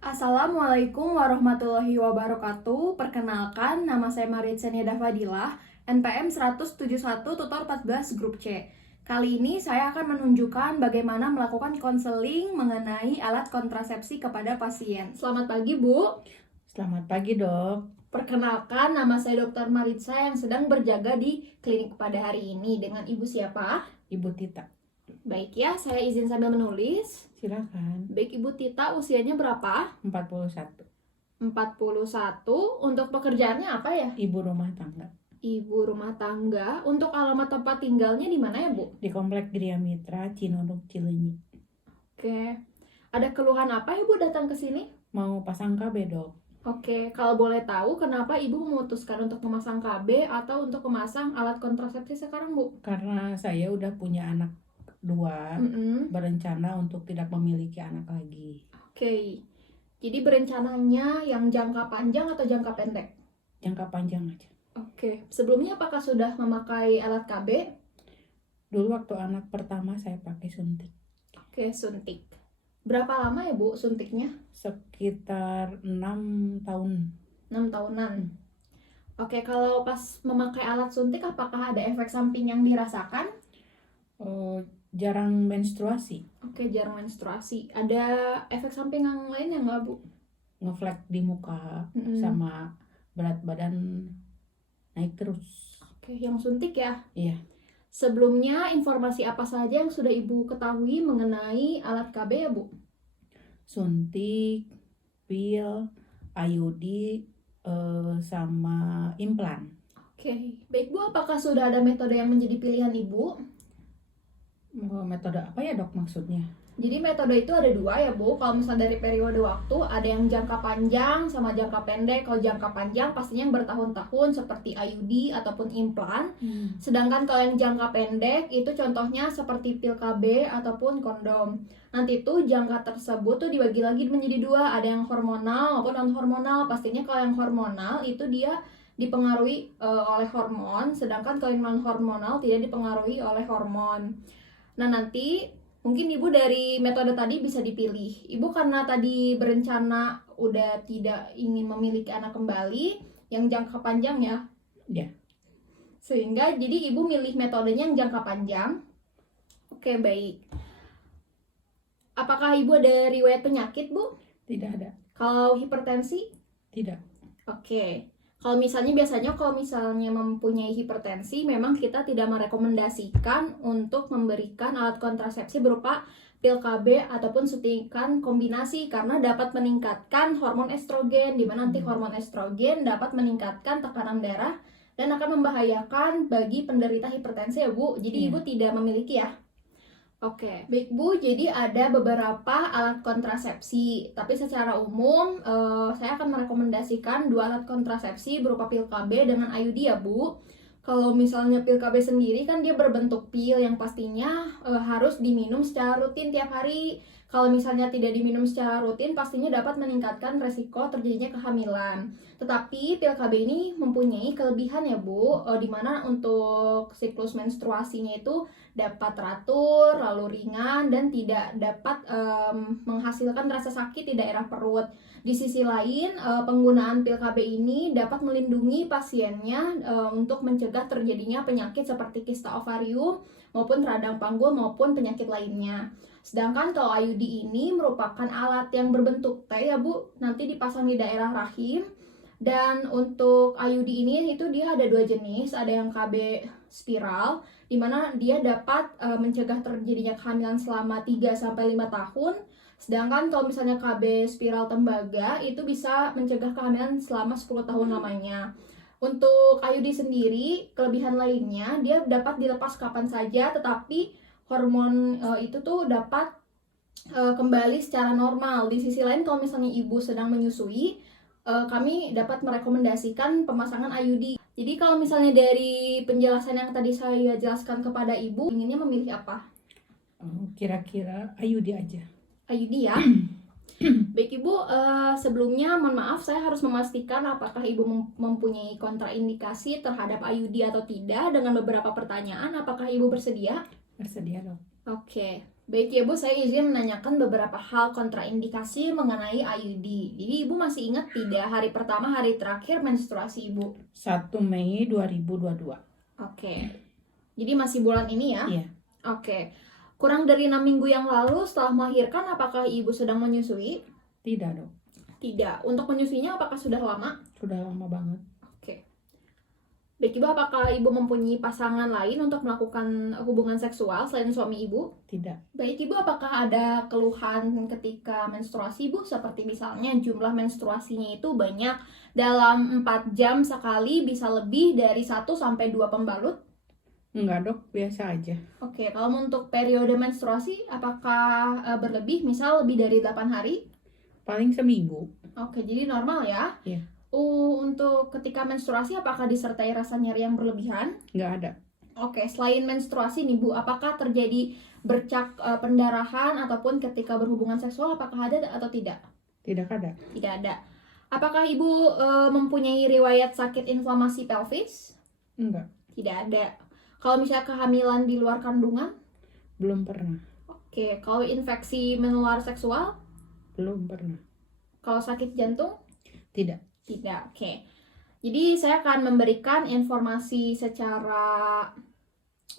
Assalamualaikum warahmatullahi wabarakatuh. Perkenalkan, nama saya Maritza Niada Fadilah, NPM 171 tutor 14 grup C. Kali ini saya akan menunjukkan bagaimana melakukan konseling mengenai alat kontrasepsi kepada pasien. Selamat pagi, Bu. Selamat pagi, Dok. Perkenalkan, nama saya Dr. Maritza yang sedang berjaga di klinik pada hari ini. Dengan Ibu siapa? Ibu Tita. Baik ya, saya izin sambil menulis. Silakan. Baik, Ibu Tita usianya berapa? 41. 41. Untuk pekerjaannya apa ya? Ibu rumah tangga. Ibu rumah tangga. Untuk alamat tempat tinggalnya di mana ya, Bu? Di Komplek Gria Mitra, Cinodok, Cileunyi. Oke. Ada keluhan apa Ibu datang ke sini? Mau pasang KB, Dok. Oke, kalau boleh tahu kenapa Ibu memutuskan untuk memasang KB atau untuk memasang alat kontrasepsi sekarang, Bu? Karena saya udah punya anak 2, berencana untuk tidak memiliki anak lagi. Oke. Jadi berencananya yang jangka panjang atau jangka pendek? Jangka panjang aja. Oke. Sebelumnya apakah sudah memakai alat KB? Dulu waktu anak pertama saya pakai suntik. Oke, suntik. Berapa lama ya, Bu, suntiknya? Sekitar 6 tahun. 6 tahunan. Oke, kalau pas memakai alat suntik apakah ada efek samping yang dirasakan? Jarang menstruasi. Oke, jarang menstruasi. Ada efek samping yang lainnya nggak, Bu? Ngeflek di muka sama berat badan naik terus. Oke, yang suntik ya? Iya. Sebelumnya informasi apa saja yang sudah Ibu ketahui mengenai alat KB ya, Bu? Suntik, pil, IUD, sama implan. Oke, baik Bu, apakah sudah ada metode yang menjadi pilihan Ibu? Metode apa ya, Dok, maksudnya? Jadi metode itu ada 2 ya, Bu. Kalau misalnya dari periode waktu, ada yang jangka panjang sama jangka pendek. Kalau jangka panjang pastinya yang bertahun-tahun seperti IUD ataupun implan. Sedangkan kalau yang jangka pendek itu contohnya seperti pil KB ataupun kondom. Nanti tuh jangka tersebut tuh dibagi lagi menjadi 2. Ada yang hormonal maupun non-hormonal. Pastinya kalau yang hormonal itu dia dipengaruhi oleh hormon. Sedangkan kalau yang non-hormonal tidak dipengaruhi oleh hormon. Nah, nanti mungkin Ibu dari metode tadi bisa dipilih. Ibu karena tadi berencana udah tidak ingin memiliki anak kembali yang jangka panjang ya? Iya. Sehingga jadi Ibu milih metodenya yang jangka panjang. Oke, baik. Apakah Ibu ada riwayat penyakit, Bu? Tidak ada. Kalau hipertensi? Tidak. Oke. Kalau misalnya mempunyai hipertensi, memang kita tidak merekomendasikan untuk memberikan alat kontrasepsi berupa pil KB ataupun suntikan kombinasi karena dapat meningkatkan hormon estrogen, di mana nanti hormon estrogen dapat meningkatkan tekanan darah dan akan membahayakan bagi penderita hipertensi ya, Bu. Jadi Ibu tidak memiliki ya? Oke, baik Bu, jadi ada beberapa alat kontrasepsi, tapi secara umum saya akan merekomendasikan 2 alat kontrasepsi berupa pil KB dengan IUD ya Bu. Kalau misalnya pil KB sendiri kan dia berbentuk pil yang pastinya harus diminum secara rutin tiap hari. Kalau misalnya tidak diminum secara rutin pastinya dapat meningkatkan resiko terjadinya kehamilan. Tetapi pil KB ini mempunyai kelebihan ya Bu, dimana untuk siklus menstruasinya itu dapat teratur, lalu ringan, dan tidak dapat menghasilkan rasa sakit di daerah perut. Di sisi lain, penggunaan pil KB ini dapat melindungi pasiennya untuk mencegah terjadinya penyakit seperti kista ovarium maupun radang panggul maupun penyakit lainnya. Sedangkan kalau IUD ini merupakan alat yang berbentuk T ya Bu, nanti dipasang di daerah rahim. Dan untuk IUD ini itu dia ada 2 jenis, ada yang KB spiral, di mana dia dapat mencegah terjadinya kehamilan selama 3-5 tahun. Sedangkan kalau misalnya KB spiral tembaga itu bisa mencegah kehamilan selama 10 tahun lamanya. Untuk IUD sendiri, kelebihan lainnya dia dapat dilepas kapan saja, tetapi hormon itu tuh dapat kembali secara normal. Di sisi lain kalau misalnya ibu sedang menyusui, kami dapat merekomendasikan pemasangan IUD. Jadi kalau misalnya dari penjelasan yang tadi saya jelaskan kepada Ibu, inginnya memilih apa? Kira-kira IUD aja. IUD ya. Baik Ibu, sebelumnya mohon maaf saya harus memastikan apakah Ibu mempunyai kontraindikasi terhadap IUD atau tidak dengan beberapa pertanyaan. Apakah Ibu bersedia? Bersedia, Dok. Oke, Baik ya Bu, saya izin menanyakan beberapa hal kontraindikasi mengenai IUD. Jadi Ibu masih ingat tidak hari pertama, hari terakhir menstruasi Ibu? 1 Mei 2022. Oke, jadi masih bulan ini ya? Iya. Oke, kurang dari 6 minggu yang lalu setelah melahirkan, apakah Ibu sedang menyusui? Tidak dok, Tidak. Untuk menyusuinya apakah sudah lama? sudah lama banget. Oke. Baik Ibu, apakah Ibu mempunyai pasangan lain untuk melakukan hubungan seksual selain suami Ibu? Tidak. Baik Ibu, apakah ada keluhan ketika menstruasi Ibu? Seperti misalnya jumlah menstruasinya itu banyak dalam 4 jam sekali, bisa lebih dari 1 sampai 2 pembalut? Enggak dok, biasa aja. Oke, kalau untuk periode menstruasi, apakah berlebih, misal lebih dari 8 hari? Paling seminggu. Oke, jadi normal ya? Iya. Untuk ketika menstruasi, apakah disertai rasa nyeri yang berlebihan? Enggak ada. Oke, selain menstruasi nih Bu, apakah terjadi bercak pendarahan ataupun ketika berhubungan seksual, apakah ada atau tidak? Tidak ada. Tidak ada. Apakah Ibu mempunyai riwayat sakit inflamasi pelvis? Enggak. Tidak ada. Kalau misalnya kehamilan di luar kandungan? Belum pernah. Oke, kalau infeksi menular seksual? Belum pernah. Kalau sakit jantung? Tidak. Tidak. Oke. Jadi saya akan memberikan informasi secara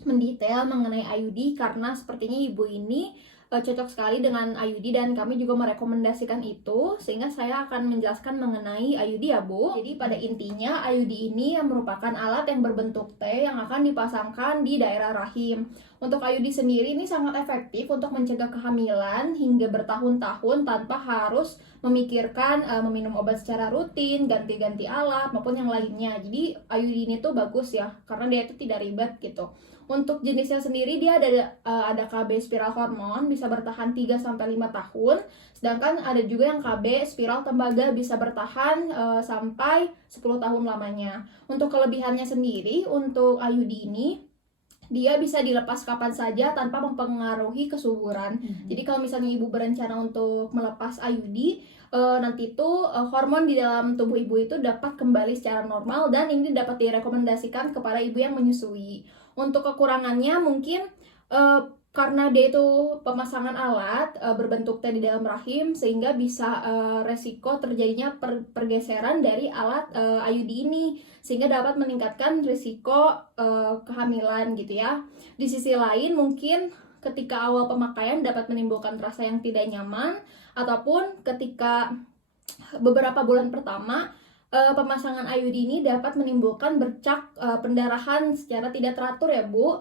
mendetail mengenai IUD karena sepertinya ibu ini cocok sekali dengan IUD dan kami juga merekomendasikan itu, sehingga saya akan menjelaskan mengenai IUD ya Bu. Jadi pada intinya IUD ini merupakan alat yang berbentuk T yang akan dipasangkan di daerah rahim. Untuk IUD sendiri ini sangat efektif untuk mencegah kehamilan hingga bertahun-tahun tanpa harus memikirkan meminum obat secara rutin, ganti-ganti alat maupun yang lainnya. Jadi IUD ini tuh bagus ya karena dia itu tidak ribet gitu. Untuk jenisnya sendiri dia ada KB spiral hormon bisa bertahan 3 sampai 5 tahun. Sedangkan ada juga yang KB spiral tembaga bisa bertahan sampai 10 tahun lamanya. Untuk kelebihannya sendiri untuk IUD ini dia bisa dilepas kapan saja tanpa mempengaruhi kesuburan. Jadi kalau misalnya ibu berencana untuk melepas IUD, nanti itu hormon di dalam tubuh ibu itu dapat kembali secara normal dan ini dapat direkomendasikan kepada ibu yang menyusui. Untuk kekurangannya mungkin karena dia itu pemasangan alat berbentuk T di dalam rahim sehingga bisa resiko terjadinya pergeseran dari alat IUD ini sehingga dapat meningkatkan risiko kehamilan gitu ya. Di sisi lain mungkin ketika awal pemakaian dapat menimbulkan rasa yang tidak nyaman ataupun ketika beberapa bulan pertama pemasangan IUD ini dapat menimbulkan bercak pendarahan secara tidak teratur ya Bu.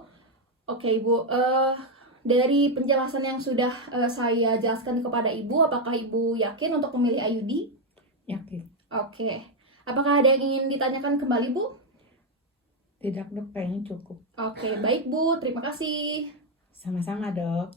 Oke Ibu, dari penjelasan yang sudah saya jelaskan kepada Ibu, apakah Ibu yakin untuk memilih IUD? Yakin. Oke. Apakah ada yang ingin ditanyakan kembali Bu? Tidak dok, kayaknya cukup. Oke, baik Bu, terima kasih. Sama-sama dok.